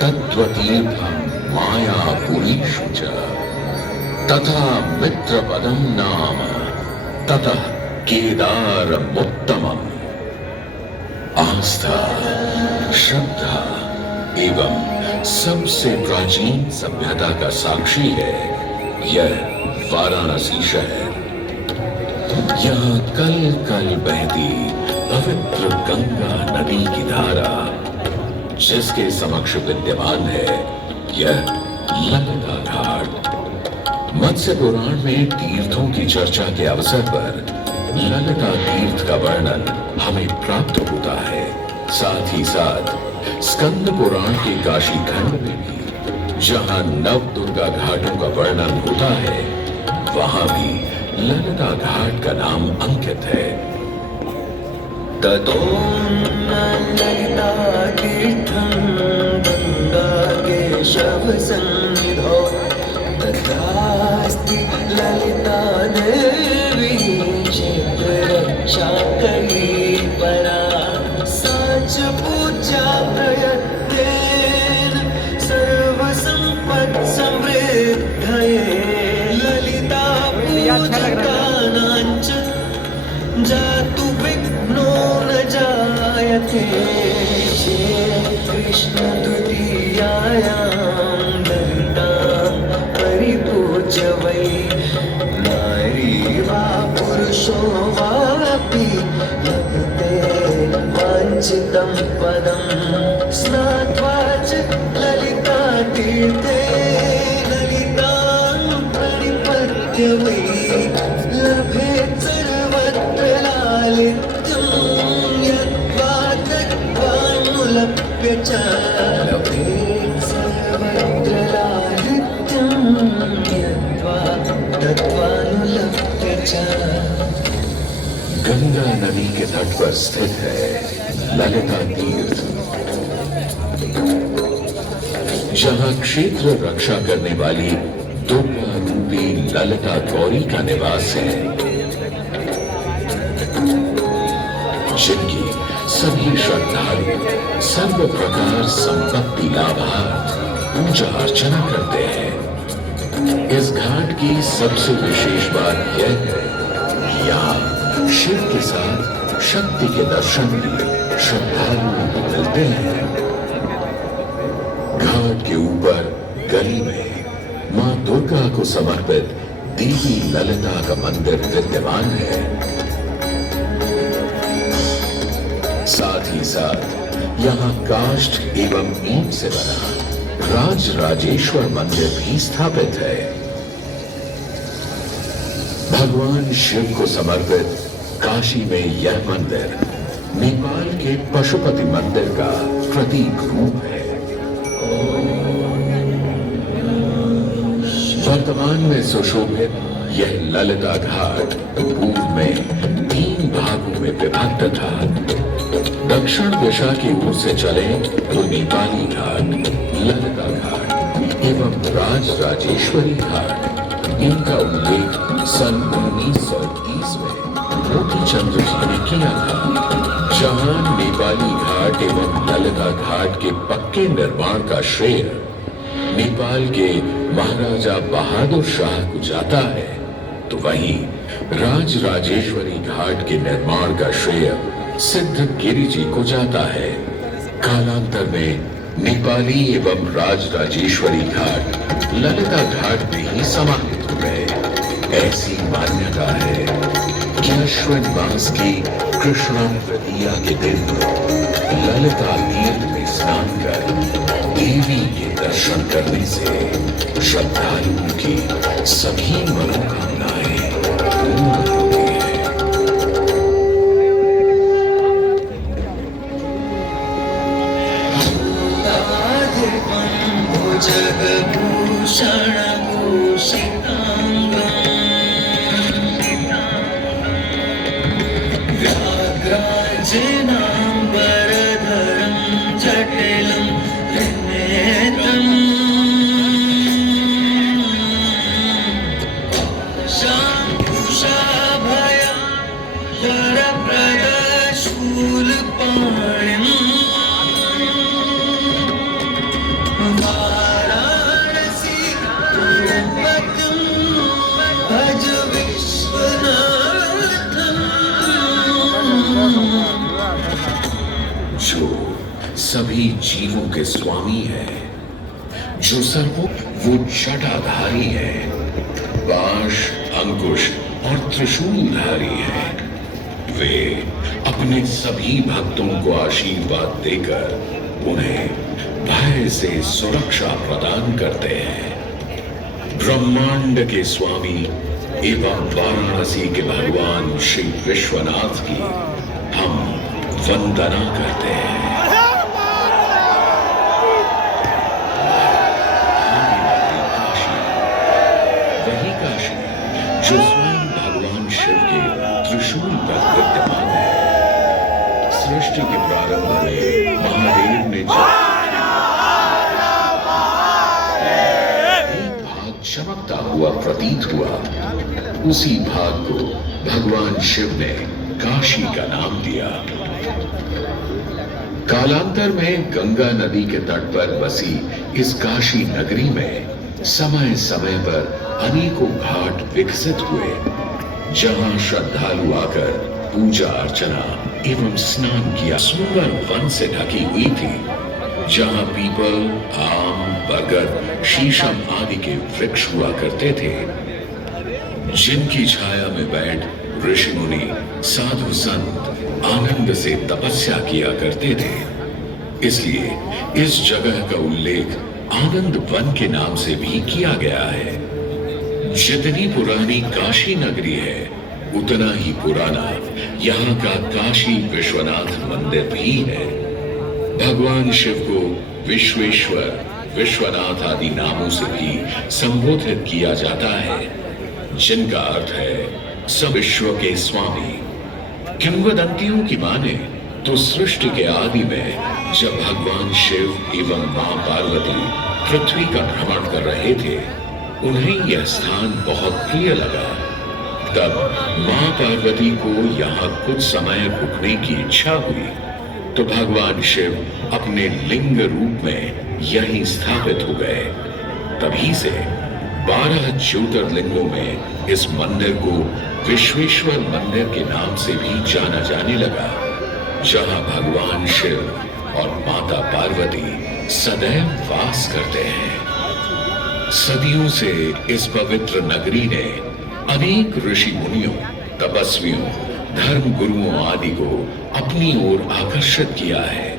तत्त्वतीर्थं मायापुरीषु च तथा मित्रपदं नाम ततः केदारमुत्तमम्। आस्था, श्रद्धा एवं सबसे प्राचीन सभ्यता का साक्षी है यह वाराणसी शहर। यहाँ कल कल बहती पवित्र गंगा नदी की धारा, जिसके समक्ष विद्यमान है यह ललिता घाट। मत्स्य पुराण में तीर्थों की चर्चा के अवसर पर ललिता तीर्थ का वर्णन हमें प्राप्त होता है। साथ ही साथ स्कंद पुराण के काशी खंड में भी जहां नव दुर्गा घाटों का वर्णन होता है, वहां भी ललिता घाट का नाम अंकित है। ततो ललिता तीर्थं गंगा केशव सन्निधौ तथास्ति ललिता देवी क्षेत्ररक्षाकरी परा साच पूजा प्रयत्नेन सर्वसम्पत्समृद्धये ललिता पूजकानां च जातु विघ्नो न जायते। कृष्ण द्वितीयायां ललितां परिपूज्य वै नारी वा पुरुषो वापि लभते वाञ्छितं पदं स्नात्वा च ललिता तीर्थे ललितां प्रणिपत्य वै लभेत् सर्वत्र लालित्यं यद्वा तद्वानुलप्य च लभेत् सर्वत्र लालित्यं यद्वा तद्वानुलप्य च। गंगा नदी के तट पर स्थित है ललिता तीर्थ, जहां क्षेत्र रक्षा करने वाली दुर्गा रूपी ललिता गौरी का निवास है, जिनकी सभी श्रद्धालु सर्व प्रकार संपत्ति लाभार्थ पूजा अर्चना करते हैं। इस घाट की सबसे विशेष बात यह है कि यहाँ शिव के साथ शक्ति के दर्शन भी श्रद्धालुओं को मिलते हैं। घाट के ऊपर गली में मां दुर्गा को समर्पित देवी ललिता का मंदिर विद्यमान है। साथ ही साथ यहाँ काष्ठ एवं ईंट से बना राज राजेश्वर मंदिर भी स्थापित है। भगवान शिव को समर्पित काशी में यह मंदिर नेपाल के पशुपति मंदिर का प्रतीक रूप है। वर्तमान में सुशोभित यह ललिता घाट पूर्व में 3 भागों में विभक्त था। दक्षिण दिशा की ओर से चले तो नेपाली घाट, ललिता घाट एवं राज राजेश्वरी घाट। इनका उल्लेख सन 1930 में मोती चंद्र जी ने किया था, जहां नेपाली घाट एवं ललिता घाट के पक्के निर्माण का श्रेय नेपाल के महाराजा बहादुर शाह को जाता है, तो वहीं राज राजेश्वरी घाट के निर्माण का श्रेय सिद्ध गिरि जी को जाता है। कालांतर में नेपाली एवं राज राजेश्वरी घाट ललिता घाट में ही समाहित हो गए। ऐसी मान्यता है कि अश्विन मास की कृष्णा तृतीया के दिन ललिता तीर्थ में स्नान कर देवी के दर्शन करने से श्रद्धालुओं की सभी मनोकामनाएं पूर्ण होती है। जगभूषण भूषितांगम् व्याघ्राजनाम्बरधरं जटिलं त्रिनेत्रम् शाङ्कुशाभयं वरप्रदशूलपाणिम् सभी जीवों के स्वामी है। जो सर्वो वो जटाधारी है, पाश, अंकुश और त्रिशूलधारी है। वे अपने सभी भक्तों को आशीर्वाद देकर उन्हें भय से सुरक्षा प्रदान करते हैं। ब्रह्मांड के स्वामी एवं वाराणसी के भगवान श्री विश्वनाथ की हम वंदना करते हैं। वही काशी जो स्वयं भगवान शिव के त्रिशूल पर विद्यमान है। सृष्टि के प्रारंभ में महादेव ने एक भाग चमकता हुआ प्रतीत हुआ, उसी भाग को भगवान शिव ने काशी का नाम दिया। कालांतर में गंगा नदी के तट पर बसी इस काशी नगरी में समय समय पर अनेकों घाट विकसित हुए, जहां श्रद्धालु आकर पूजा अर्चना एवं स्नान किया। सुंदर वन से ढकी हुई थी, जहां पीपल, आम, बरगद, शीशम आदि के वृक्ष हुआ करते थे, जिनकी छाया में बैठ ऋषि मुनि, साधु संत आनंद से तपस्या किया करते थे। इसलिए इस जगह का उल्लेख आनंद वन के नाम से भी किया गया है। जितनी पुरानी काशी नगरी है, उतना ही पुराना यहाँ का काशी विश्वनाथ मंदिर भी है। भगवान शिव को विश्वेश्वर, विश्वनाथ आदि नामों से भी संबोधित किया जाता है, जिनका अर्थ है सब विश्व के स्वामी। किंवदंतियों की माने तो सृष्टि के आदि में जब भगवान शिव एवं मां पार्वती पृथ्वी का भ्रमण कर रहे थे, उन्हें यह स्थान बहुत प्रिय लगा। तब मां पार्वती को यहाँ कुछ समय रुकने की इच्छा हुई, तो भगवान शिव अपने लिंग रूप में यहीं स्थापित हो गए। तभी से 12 ज्योतिर्लिंगों में इस मंदिर को विश्वेश्वर मंदिर के नाम से भी जाना जाने लगा, जहां भगवान शिव और माता पार्वती सदैव वास करते हैं। सदियों से इस पवित्र नगरी ने अनेक ऋषि मुनियों, तपस्वियों, धर्म गुरुओं आदि को अपनी ओर आकर्षित किया है।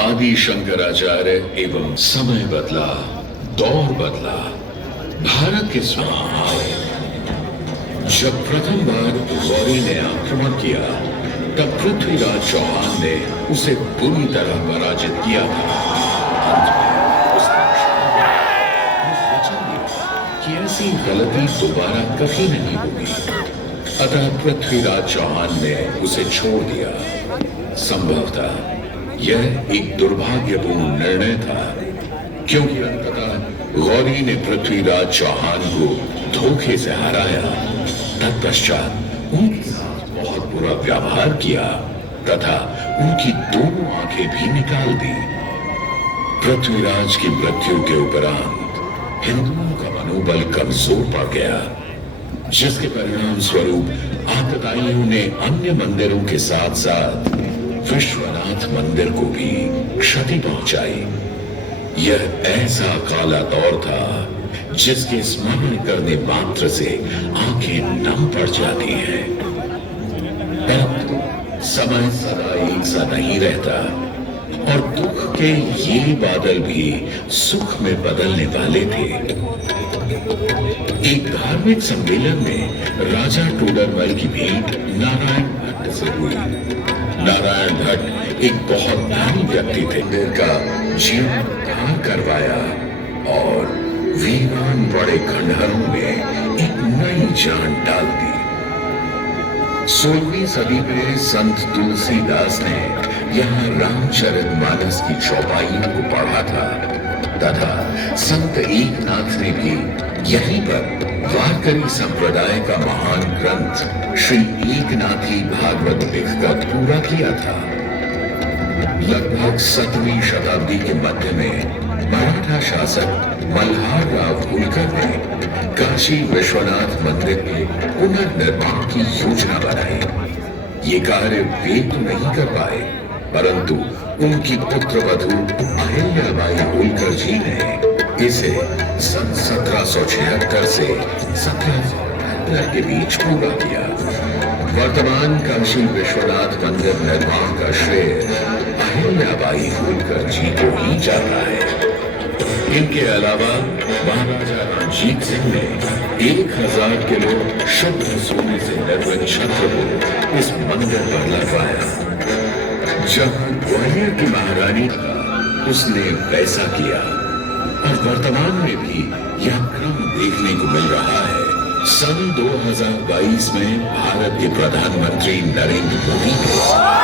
आदि शंकराचार्य एवं समय बदला, दौर बदला, भारत के स्वामी आए। जब प्रथम बार गौरी ने आक्रमण किया, तब पृथ्वीराज चौहान ने उसे बुरी तरह पराजित किया था। अंत में उसने वचन दिया कि ऐसी गलती दोबारा कभी नहीं होगी। अतः पृथ्वीराज चौहान ने उसे छोड़ दिया। संभवतः यह एक दुर्भाग्यपूर्ण निर्णय था, क्योंकि अंततः गौरी ने पृथ्वीराज चौहान को धोखे से हराया। तत्पश्चात उनके साथ बहुत बुरा व्यवहार किया तथा उनकी दोनों आंखें भी निकाल दी। पृथ्वीराज की मृत्यु के उपरांत हिंदुओं का मनोबल कमजोर पड़ गया, जिसके परिणाम स्वरूप आतताइयों ने अन्य मंदिरों के साथ साथ विश्वनाथ मंदिर को भी क्षति पहुंचाई। यह ऐसा काला दौर था जिसके स्मरण करने मात्र से आंखें नम पड़ जाती हैं। परंतु समय सदा एक सा नहीं रहता और दुख के ये बादल भी सुख में बदलने वाले थे। एक धार्मिक सम्मेलन में राजा टोडरमल की भेंट नारायण भट्ट से हुई। नारायण भट्ट एक बहुत धनी व्यक्ति थे, जिनका जीर्णोद्धार करवाया और वीरान बड़े खंडहरों में एक नई जान डाल दी। 16वीं सदी में संत तुलसीदास ने यहाँ रामचरितमानस की चौपाइयों को पढ़ा था तथा संत एकनाथ ने भी यहीं पर वारकरी संप्रदाय का महान ग्रंथ श्री एकनाथी भागवत लिखकर पूरा किया था। लगभग 7वीं शताब्दी के मध्य में मराठा शासक मल्हार राव होलकर ने काशी विश्वनाथ मंदिर के पुनर्निर्माण की योजना बनाई। ये कार्य वे तो नहीं कर पाए, परंतु उनकी पुत्र वधु अहिल्याबाई होलकर जी ने इसे सन 1776 से 1772 के बीच पूरा किया। वर्तमान काशी विश्वनाथ मंदिर निर्माण का श्रेय अहिल्याबाई होलकर जी को ही जाता है। इनके अलावा महाराजा रणजीत सिंह ने 1000 किलो शुद्ध सोने से निर्मित छत्र को इस मंदिर पर लगवाया। जहां ग्वालियर की महारानी का उसने वैसा किया और वर्तमान में भी यह क्रम देखने को मिल रहा है। सन 2022 में भारत के प्रधानमंत्री नरेंद्र मोदी ने